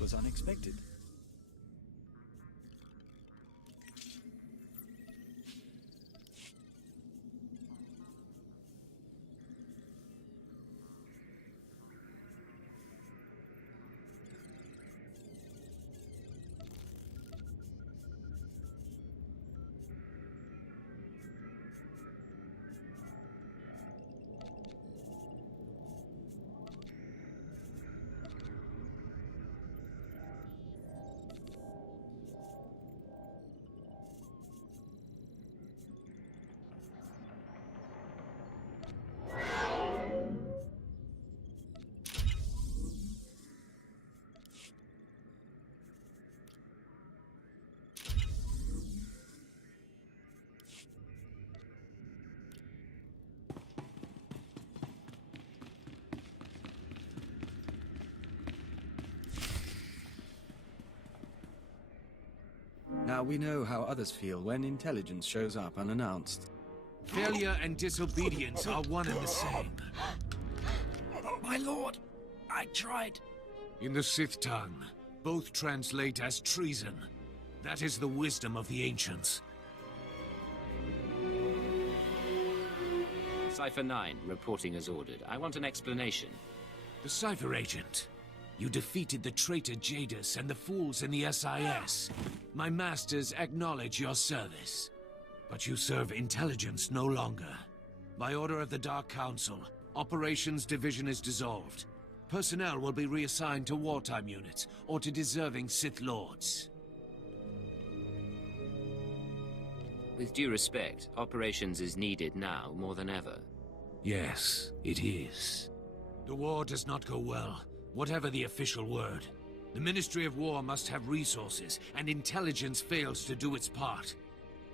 was unexpected. Now we know how others feel when intelligence shows up unannounced. Failure and disobedience are one and the same. My lord, I tried. In the Sith tongue, both translate as treason. That is the wisdom of the ancients. Cypher 9, reporting as ordered. I want an explanation. The Cypher agent. You defeated the traitor Jadus and the fools in the SIS. My masters acknowledge your service. But you serve intelligence no longer. By order of the Dark Council, Operations Division is dissolved. Personnel will be reassigned to wartime units or to deserving Sith Lords. With due respect, Operations is needed now more than ever. Yes, it is. The war does not go well, whatever the official word. The Ministry of War must have resources, and intelligence fails to do its part.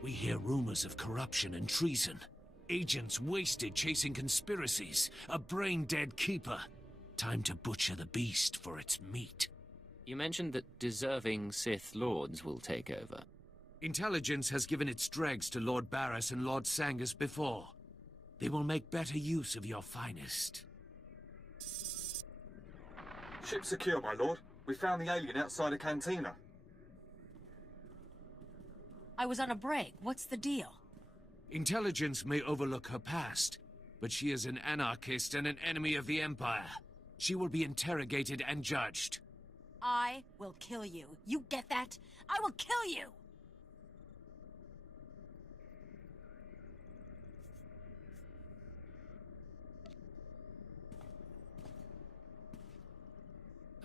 We hear rumors of corruption and treason. Agents wasted chasing conspiracies. A brain-dead keeper. Time to butcher the beast for its meat. You mentioned that deserving Sith Lords will take over. Intelligence has given its dregs to Lord Barris and Lord Sangus before. They will make better use of your finest. Ship secure, my lord. We found the alien outside a cantina. I was on a break. What's the deal? Intelligence may overlook her past, but she is an anarchist and an enemy of the Empire. She will be interrogated and judged. I will kill you. You get that? I will kill you!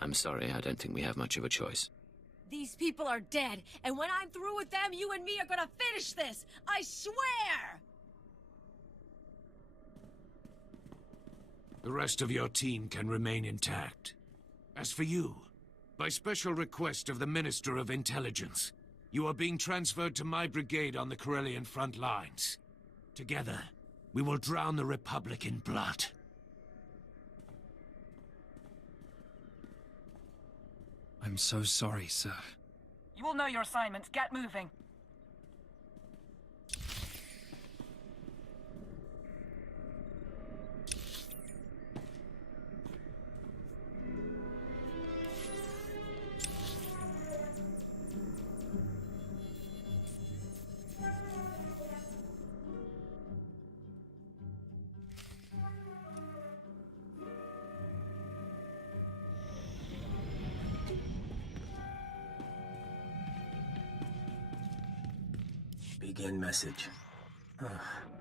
I'm sorry, I don't think we have much of a choice. These people are dead, and when I'm through with them, you and me are gonna finish this! I swear! The rest of your team can remain intact. As for you, by special request of the Minister of Intelligence, you are being transferred to my brigade on the Corellian front lines. Together, we will drown the Republic in blood. I'm so sorry, sir. You will know your assignments. Get moving. Begin message.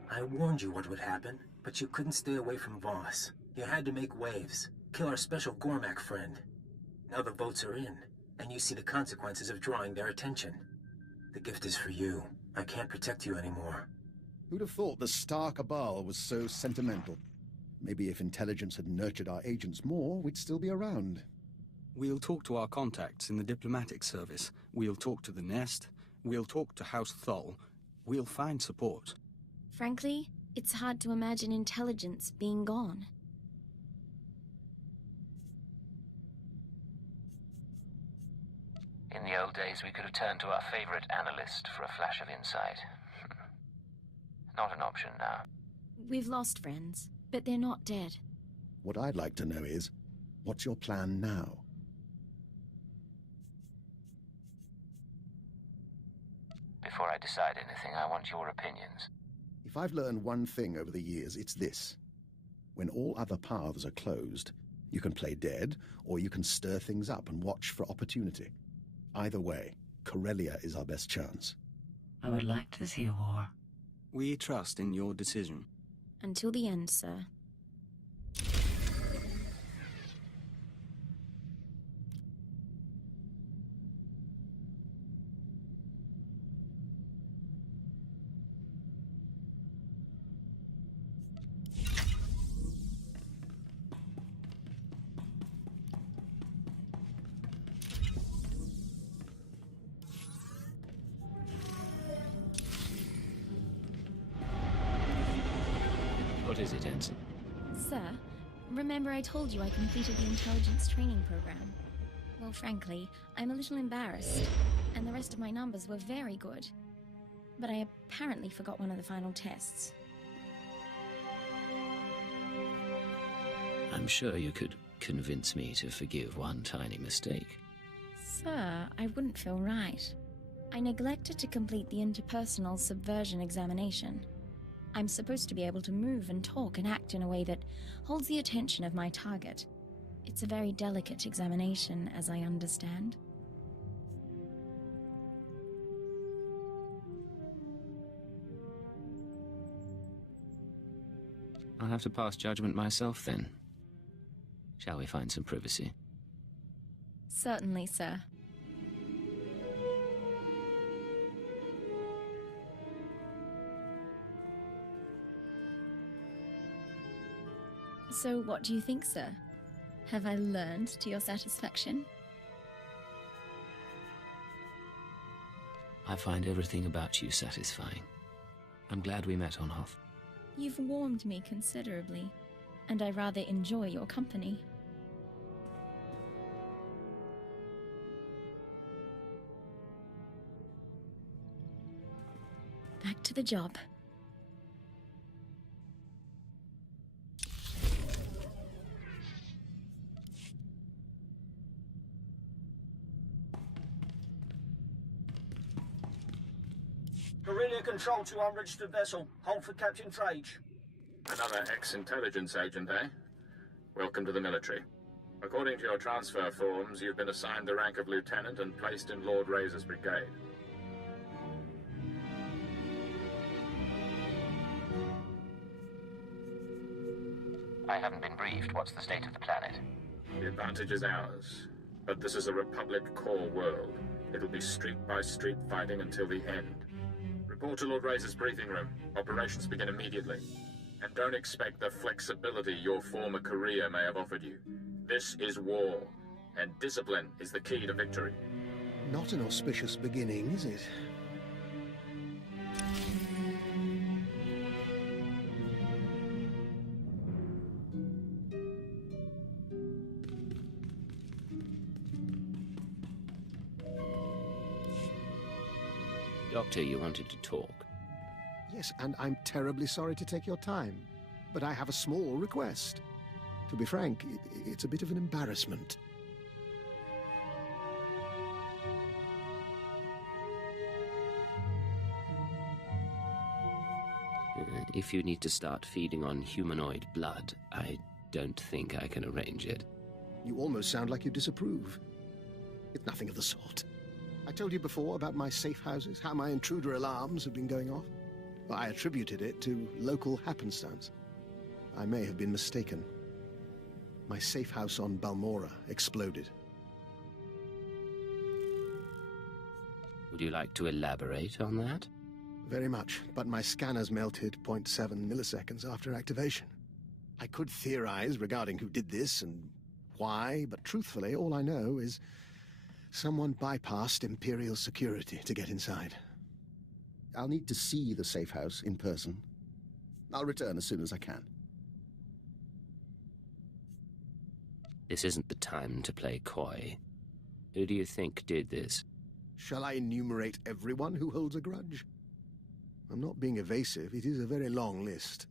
I warned you what would happen, but you couldn't stay away from Voss. You had to make waves, kill our special Gormak friend. Now the votes are in, and you see the consequences of drawing their attention. The gift is for you. I can't protect you anymore. Who'd have thought the Star Cabal was so sentimental? Maybe if intelligence had nurtured our agents more, we'd still be around. We'll talk to our contacts in the diplomatic service. We'll talk to the Nest. We'll talk to House Thol. We'll find support. Frankly, it's hard to imagine intelligence being gone. In the old days, we could have turned to our favorite analyst for a flash of insight. Not an option now. We've lost friends, but they're not dead. What I'd like to know is, what's your plan now? before I decide anything, I want your opinions. If I've learned one thing over the years, it's this. When all other paths are closed, you can play dead, or you can stir things up and watch for opportunity. Either way, Corellia is our best chance. I would like to see a war. We trust in your decision. Until the end, sir. What is it, Ensign? Sir, remember I told you I completed the intelligence training program? Well, frankly, I'm a little embarrassed, and the rest of my numbers were very good. But I apparently forgot one of the final tests. I'm sure you could convince me to forgive one tiny mistake. Sir, I wouldn't feel right. I neglected to complete the interpersonal subversion examination. I'm supposed to be able to move and talk and act in a way that holds the attention of my target. It's a very delicate examination, as I understand. I'll have to pass judgment myself then. Shall we find some privacy? Certainly, sir. So what do you think, sir? Have I learned to your satisfaction? I find everything about you satisfying. I'm glad we met on Hoth. You've warmed me considerably, and I rather enjoy your company. Back to the job. Corellia Control to unregistered vessel. Hold for Captain Trage. Another ex-intelligence agent, eh? Welcome to the military. According to your transfer forms, you've been assigned the rank of lieutenant and placed in Lord Razor's brigade. I haven't been briefed. What's the state of the planet? The advantage is ours. But this is a Republic core world. It'll be street-by-street fighting until the end. Report to Lord Razor's briefing room. Operations begin immediately. And don't expect the flexibility your former career may have offered you. This is war, and discipline is the key to victory. Not an auspicious beginning, is it? Doctor, you wanted to talk. Yes, and I'm terribly sorry to take your time. But I have a small request. To be frank, it's a bit of an embarrassment. If you need to start feeding on humanoid blood, I don't think I can arrange it. You almost sound like you disapprove. It's nothing of the sort. I told you before about my safe houses, how my intruder alarms have been going off. Well, I attributed it to local happenstance. I may have been mistaken. My safe house on Balmora exploded. Would you like to elaborate on that? Very much, but my scanners melted 0.7 milliseconds after activation. I could theorize regarding who did this and why, but truthfully, all I know is someone bypassed Imperial security to get inside. I'll need to see the safe house in person. I'll return as soon as I can. This isn't the time to play coy. Who do you think did this? Shall I enumerate everyone who holds a grudge? I'm not being evasive. It is a very long list.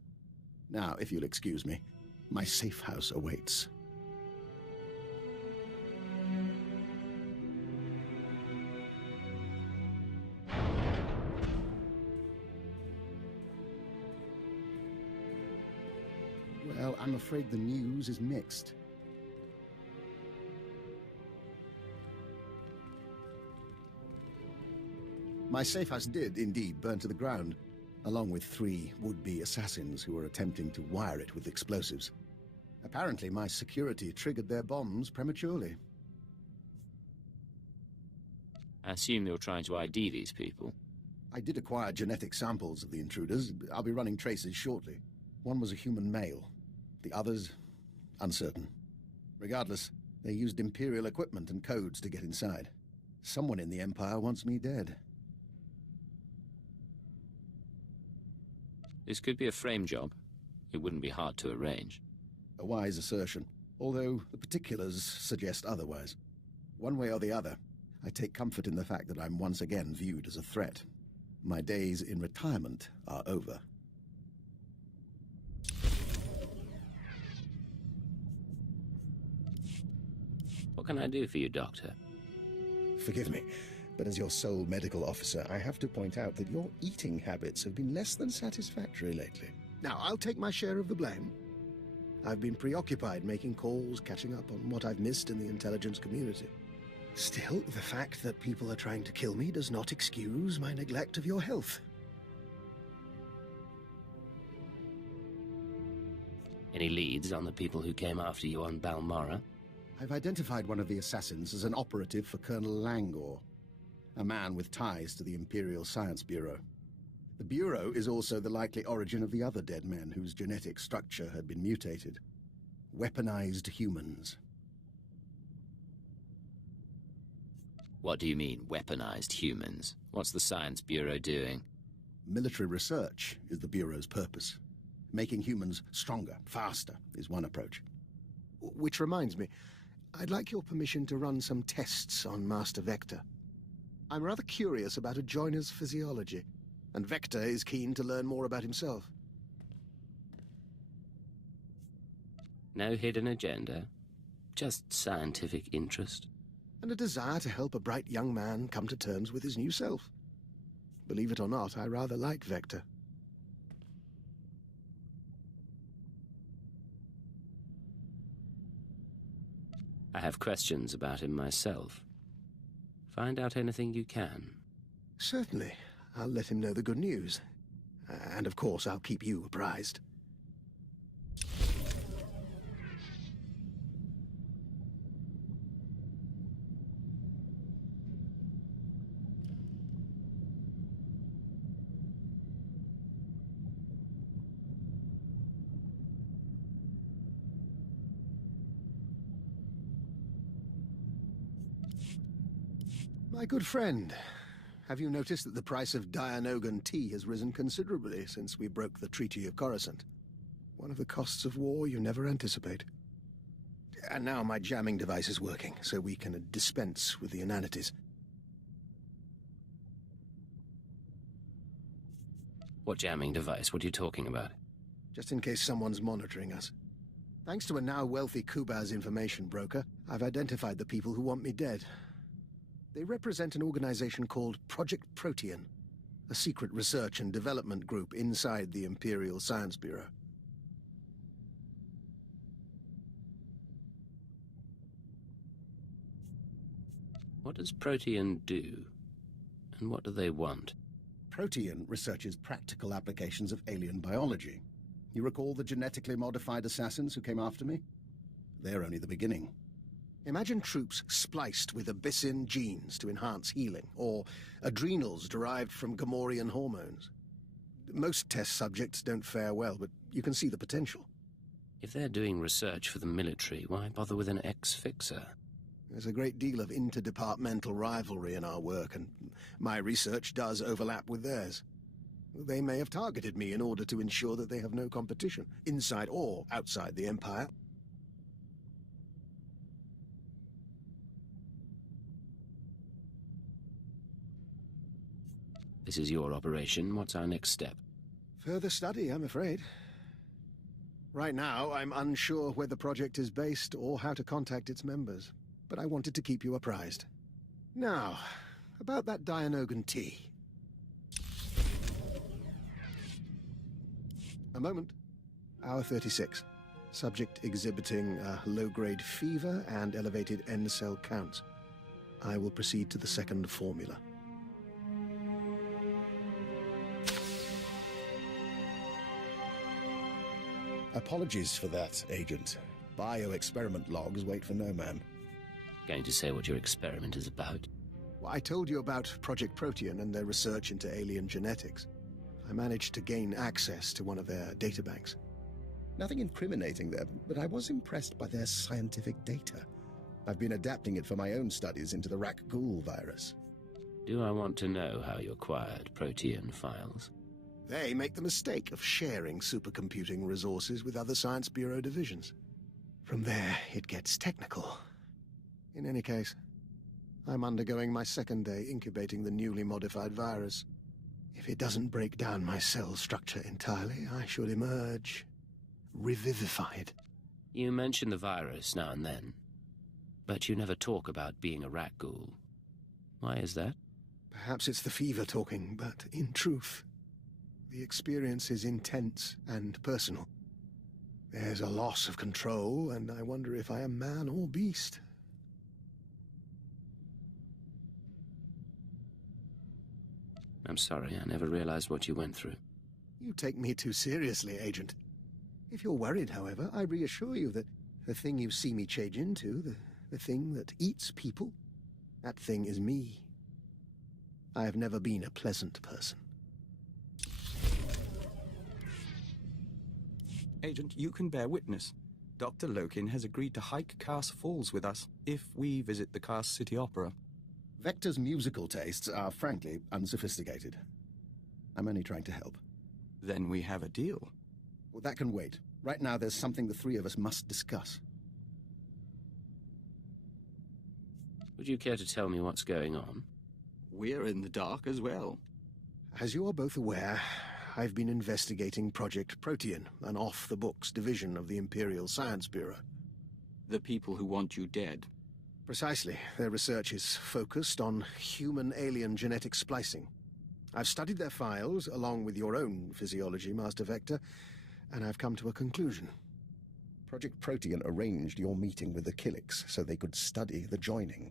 Now, if you'll excuse me, my safe house awaits. Well, I'm afraid the news is mixed. My safe house did indeed burn to the ground, along with 3 would-be assassins who were attempting to wire it with explosives. Apparently, my security triggered their bombs prematurely. I assume you're trying to ID these people. I did acquire genetic samples of the intruders. I'll be running traces shortly. One was a human male. The others, uncertain. Regardless, they used Imperial equipment and codes to get inside. Someone in the Empire wants me dead. This could be a frame job. It wouldn't be hard to arrange. A wise assertion, although the particulars suggest otherwise. One way or the other, I take comfort in the fact that I'm once again viewed as a threat. My days in retirement are over. What can I do for you, Doctor? Forgive me, but as your sole medical officer, I have to point out that your eating habits have been less than satisfactory lately. Now, I'll take my share of the blame. I've been preoccupied making calls, catching up on what I've missed in the intelligence community. Still, the fact that people are trying to kill me does not excuse my neglect of your health. Any leads on the people who came after you on Balmorra? I've identified one of the assassins as an operative for Colonel Langor, a man with ties to the Imperial Science Bureau. The Bureau is also the likely origin of the other dead men whose genetic structure had been mutated. Weaponized humans. What do you mean, weaponized humans? What's the Science Bureau doing? Military research is the Bureau's purpose. Making humans stronger, faster, is one approach. Which reminds me, I'd like your permission to run some tests on Master Vector. I'm rather curious about a joiner's physiology, and Vector is keen to learn more about himself. No hidden agenda, just scientific interest. And a desire to help a bright young man come to terms with his new self. Believe it or not, I rather like Vector. I have questions about him myself. Find out anything you can. Certainly. I'll let him know the good news. And of course, I'll keep you apprised. My good friend, have you noticed that the price of Dianogan tea has risen considerably since we broke the Treaty of Coruscant? One of the costs of war you never anticipate. And now my jamming device is working, so we can dispense with the inanities. What jamming device? What are you talking about? Just in case someone's monitoring us. Thanks to a now wealthy Kubaz information broker, I've identified the people who want me dead. They represent an organization called Project Protean, a secret research and development group inside the Imperial Science Bureau. What does Protean do? And what do they want? Protean researches practical applications of alien biology. You recall the genetically modified assassins who came after me? They're only the beginning. Imagine troops spliced with Abyssin genes to enhance healing, or adrenals derived from Gamorrean hormones. Most test subjects don't fare well, but you can see the potential. If they're doing research for the military, why bother with an ex-fixer? There's a great deal of interdepartmental rivalry in our work, and my research does overlap with theirs. They may have targeted me in order to ensure that they have no competition, inside or outside the Empire. This is your operation. What's our next step? Further study, I'm afraid. Right now, I'm unsure where the project is based or how to contact its members, but I wanted to keep you apprised. Now, about that Dianogan tea. A moment. Hour 36. Subject exhibiting a low-grade fever and elevated N-cell counts. I will proceed to the second formula. Apologies for that, Agent. Bioexperiment logs wait for no man. Going to say what your experiment is about? Well, I told you about Project Protean and their research into alien genetics. I managed to gain access to one of their databanks. Nothing incriminating there, but I was impressed by their scientific data. I've been adapting it for my own studies into the Rakghoul virus. Do I want to know how you acquired Protean files? They make the mistake of sharing supercomputing resources with other Science Bureau divisions. From there, it gets technical. In any case, I'm undergoing my second day incubating the newly modified virus. If it doesn't break down my cell structure entirely, I should emerge revivified. You mention the virus now and then, but you never talk about being a Rakghoul. Why is that? Perhaps it's the fever talking, but in truth, the experience is intense and personal. There's a loss of control, and I wonder if I am man or beast. I'm sorry, I never realized what you went through. You take me too seriously, Agent. If you're worried, however, I reassure you that the thing you see me change into, the thing that eats people, that thing is me. I have never been a pleasant person. Agent, you can bear witness. Dr. Lokin has agreed to hike Cars Falls with us if we visit the Cars City Opera. Vector's musical tastes are, frankly, unsophisticated. I'm only trying to help. Then we have a deal. Well, that can wait. Right now, there's something the three of us must discuss. Would you care to tell me what's going on? We're in the dark as well. As you are both aware, I've been investigating Project Protean, an off-the-books division of the Imperial Science Bureau. The people who want you dead. Precisely. Their research is focused on human-alien genetic splicing. I've studied their files, along with your own physiology, Master Vector, and I've come to a conclusion. Project Protean arranged your meeting with the Killiks so they could study the joining.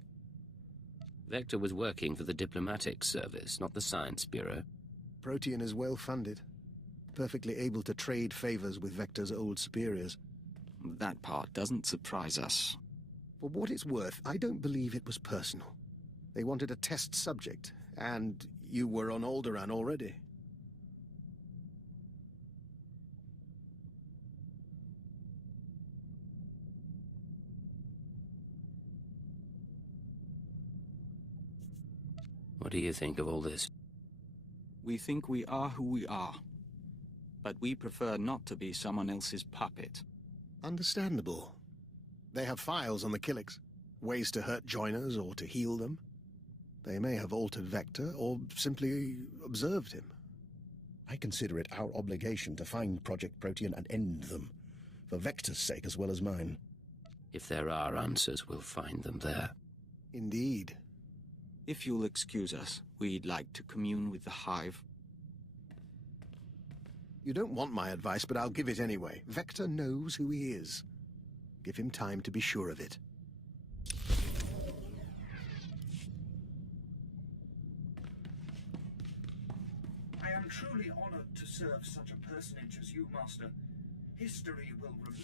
Vector was working for the Diplomatic Service, not the Science Bureau. Protean is well-funded, perfectly able to trade favors with Vector's old superiors. That part doesn't surprise us. For what it's worth, I don't believe it was personal. They wanted a test subject, and you were on Alderaan already. What do you think of all this? We think we are who we are, but we prefer not to be someone else's puppet. Understandable. They have files on the Killiks, ways to hurt joiners or to heal them. They may have altered Vector or simply observed him. I consider it our obligation to find Project Protean and end them, for Vector's sake as well as mine. If there are answers, we'll find them there. Indeed. If you'll excuse us, we'd like to commune with the Hive. You don't want my advice, but I'll give it anyway. Vector knows who he is. Give him time to be sure of it. I am truly honored to serve such a personage as you, Master. History will remember.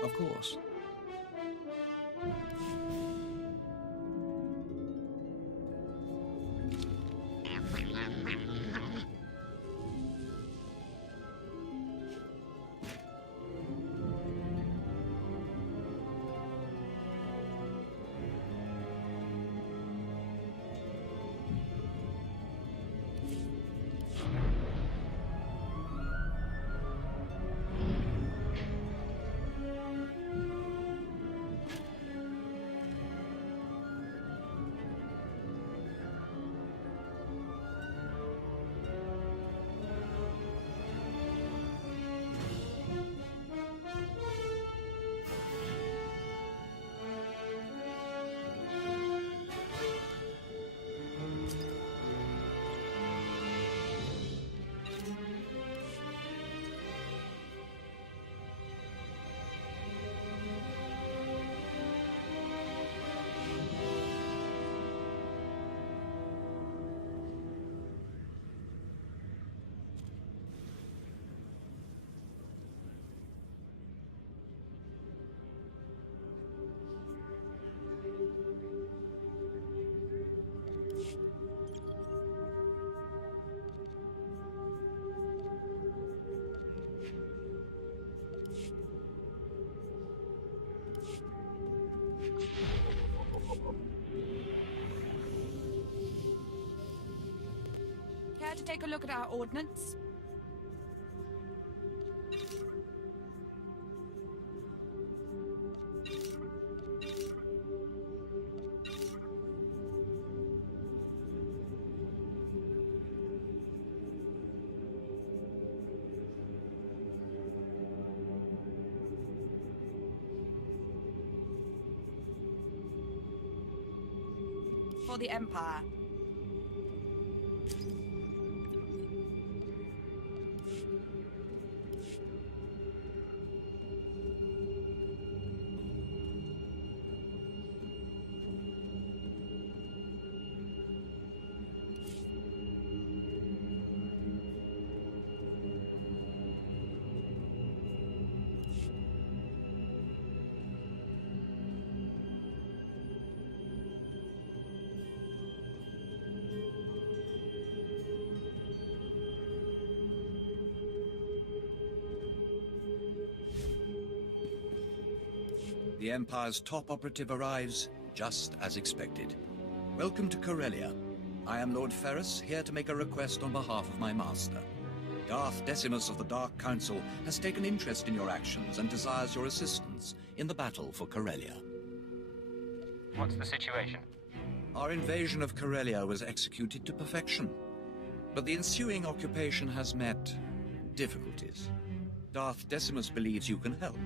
Of course. take a look at our ordnance? For the Empire. The Empire's top operative arrives just as expected. Welcome to Corellia. I am Lord Ferrus, here to make a request on behalf of my master. Darth Decimus of the Dark Council has taken interest in your actions and desires your assistance in the battle for Corellia. What's the situation? Our invasion of Corellia was executed to perfection, but the ensuing occupation has met difficulties. Darth Decimus believes you can help.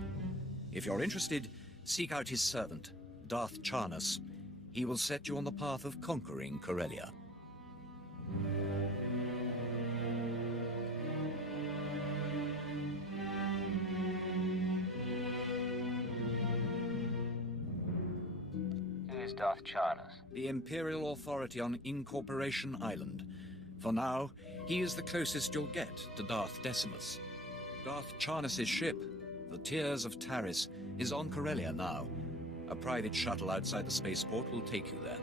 If you're interested, seek out his servant, Darth Charnus. He will set you on the path of conquering Corellia. Who is Darth Charnus? The Imperial authority on Incorporation Island. For now, he is the closest you'll get to Darth Decimus. Darth Charnus's ship, the Tears of Taris, is on Corellia now. A private shuttle outside the spaceport will take you there.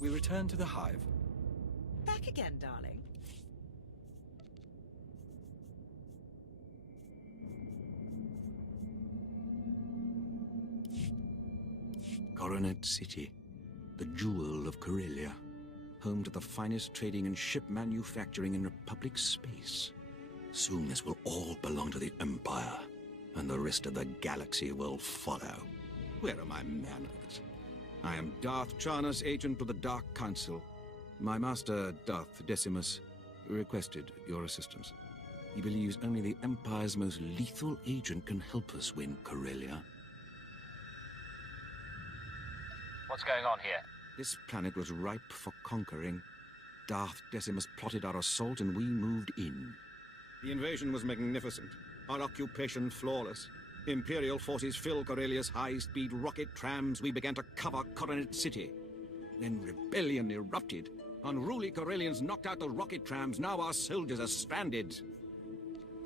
We return to the Hive. Back again, darling. Coronet City, the jewel of Corellia, home to the finest trading and ship manufacturing in Republic space. Soon this will all belong to the Empire, and the rest of the galaxy will follow. Where are my manners? I am Darth Charnus, agent of the Dark Council. My master, Darth Decimus, requested your assistance. He believes only the Empire's most lethal agent can help us win Corellia. What's going on here? This planet was ripe for conquering. Darth Decimus plotted our assault and we moved in. The invasion was magnificent. Our occupation flawless. Imperial forces filled Corellia's high-speed rocket trams. We began to cover Coronet City. Then rebellion erupted. Unruly Corellians knocked out the rocket trams. Now our soldiers are stranded.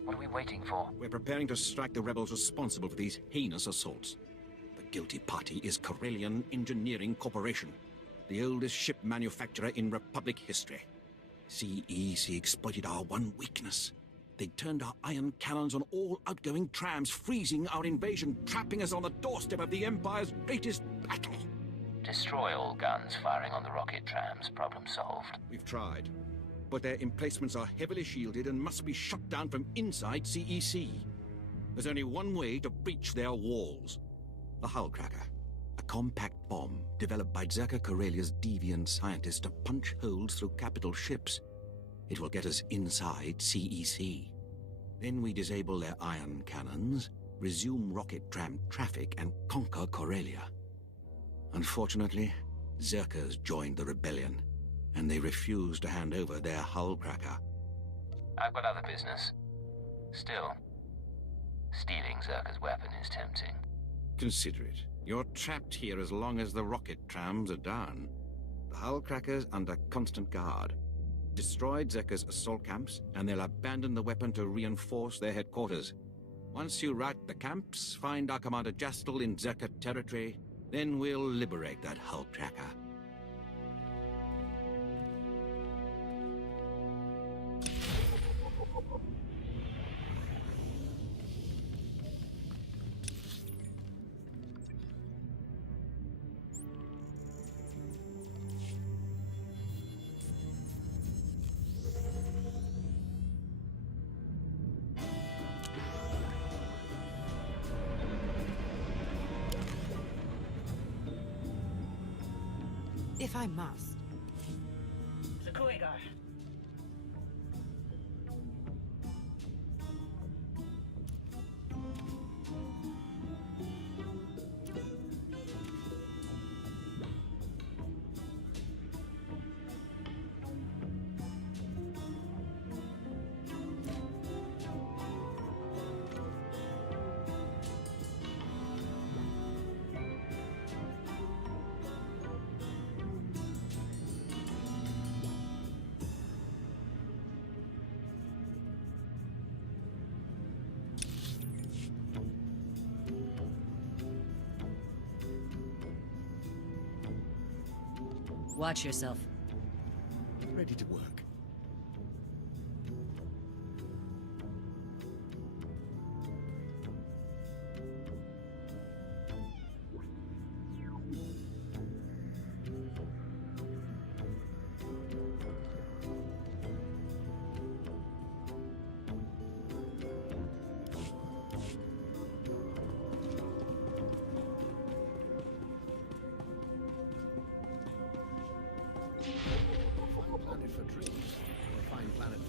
What are we waiting for? We're preparing to strike the rebels responsible for these heinous assaults. The guilty party is Corellian Engineering Corporation, the oldest ship manufacturer in Republic history. CEC exploited our one weakness. They turned our ion cannons on all outgoing trams, freezing our invasion, trapping us on the doorstep of the Empire's greatest battle. Destroy all guns firing on the rocket trams. Problem solved. We've tried, but their emplacements are heavily shielded and must be shut down from inside CEC. There's only one way to breach their walls. The Hullcracker. A compact bomb developed by Zerka Corellia's deviant scientists to punch holes through capital ships. It will get us inside CEC. Then we disable their ion cannons, resume rocket tram traffic, and conquer Corellia. Unfortunately, Zerka's joined the rebellion, and they refuse to hand over their Hullcracker. I've got other business. Still, stealing Zerka's weapon is tempting. Consider it. You're trapped here as long as the rocket trams are down. The Hullcracker's under constant guard. Destroyed Zerka's assault camps, and they'll abandon the weapon to reinforce their headquarters. Once you rout the camps, find our Commander Jastel in Zerka territory, then we'll liberate that Hullcracker. If I must. The Kuigar. Watch yourself. Ready to work.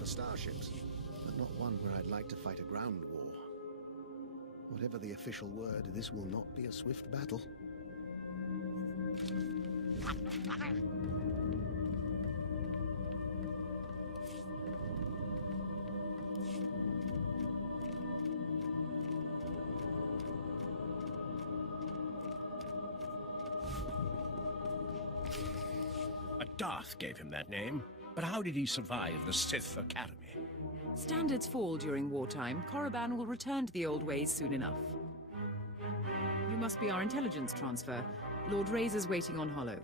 Starships, but not one where I'd like to fight a ground war. Whatever the official word, this will not be a swift battle. A Darth gave him that name. But how did he survive the Sith Academy? Standards fall during wartime. Korriban will return to the old ways soon enough. You must be our intelligence transfer. Lord Razor's waiting on Hollow.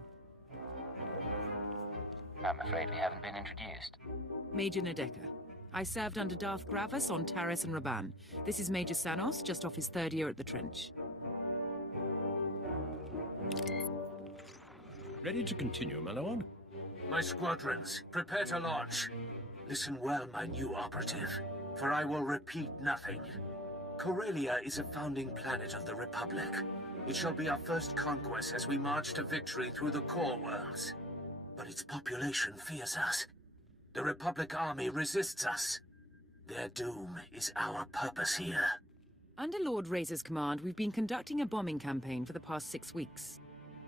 I'm afraid we haven't been introduced. Major Nadeka. I served under Darth Gravis on Taris and Raban. This is Major Sanos, just off his 3rd year at the trench. Ready to continue, my lord? My squadrons, prepare to launch. Listen well, my new operative, for I will repeat nothing. Corellia is a founding planet of the Republic. It shall be our first conquest as we march to victory through the core worlds. But its population fears us. The Republic army resists us. Their doom is our purpose here. Under Lord Razor's command, we've been conducting a bombing campaign for the past 6 weeks.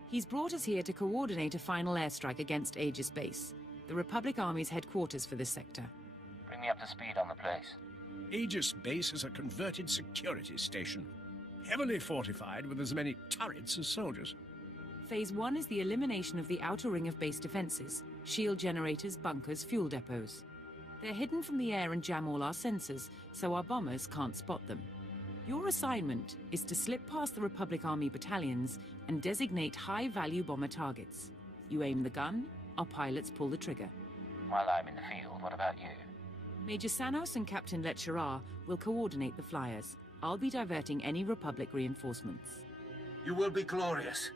He's brought us here to coordinate a final airstrike against Aegis Base, the Republic Army's headquarters for this sector. Bring me up to speed on the place. Aegis Base is a converted security station, heavily fortified with as many turrets as soldiers. Phase 1 is the elimination of the outer ring of base defenses, shield generators, bunkers, fuel depots. They're hidden from the air and jam all our sensors, so our bombers can't spot them. Your assignment is to slip past the Republic Army battalions and designate high-value bomber targets. You aim the gun, our pilots pull the trigger. While I'm in the field, what about you? Major Sanos and Captain Letcherar will coordinate the flyers. I'll be diverting any Republic reinforcements. You will be glorious.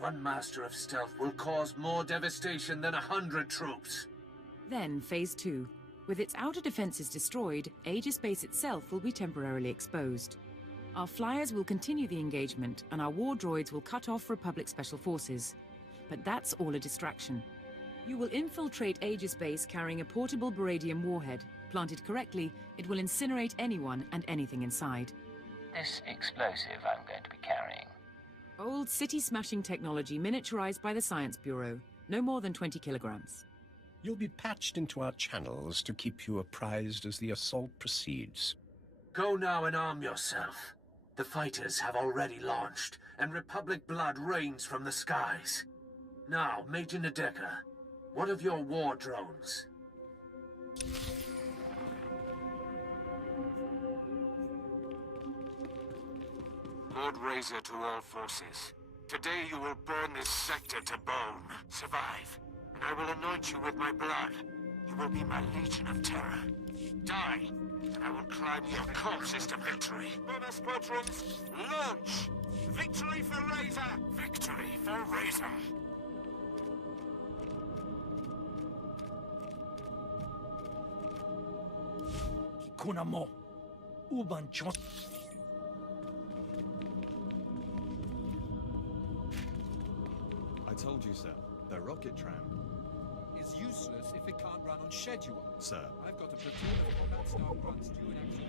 One Master of Stealth will cause more devastation than 100 troops. Then, Phase 2. With its outer defenses destroyed, Aegis Base itself will be temporarily exposed. Our flyers will continue the engagement, and our war droids will cut off Republic Special Forces. But that's all a distraction. You will infiltrate Aegis Base carrying a portable Baradium warhead. Planted correctly, it will incinerate anyone and anything inside. This explosive I'm going to be carrying. Old city-smashing technology miniaturized by the Science Bureau. No more than 20 kilograms. You'll be patched into our channels to keep you apprised as the assault proceeds. Go now and arm yourself. The fighters have already launched, and Republic blood rains from the skies. Now, Major Nadeka, what of your war drones? Lord Razor to all forces. Today you will burn this sector to bone. Survive, and I will anoint you with my blood. You will be my Legion of Terror. Die, and I will climb your corpses to victory. Bomber squadrons, launch! Victory for Razor! Victory for Razor! Kunamo. Ubanchon. I told you, sir. The rocket tram is useless if it can't run on schedule. Sir. I've got a platoon of combat staff grunts due in action.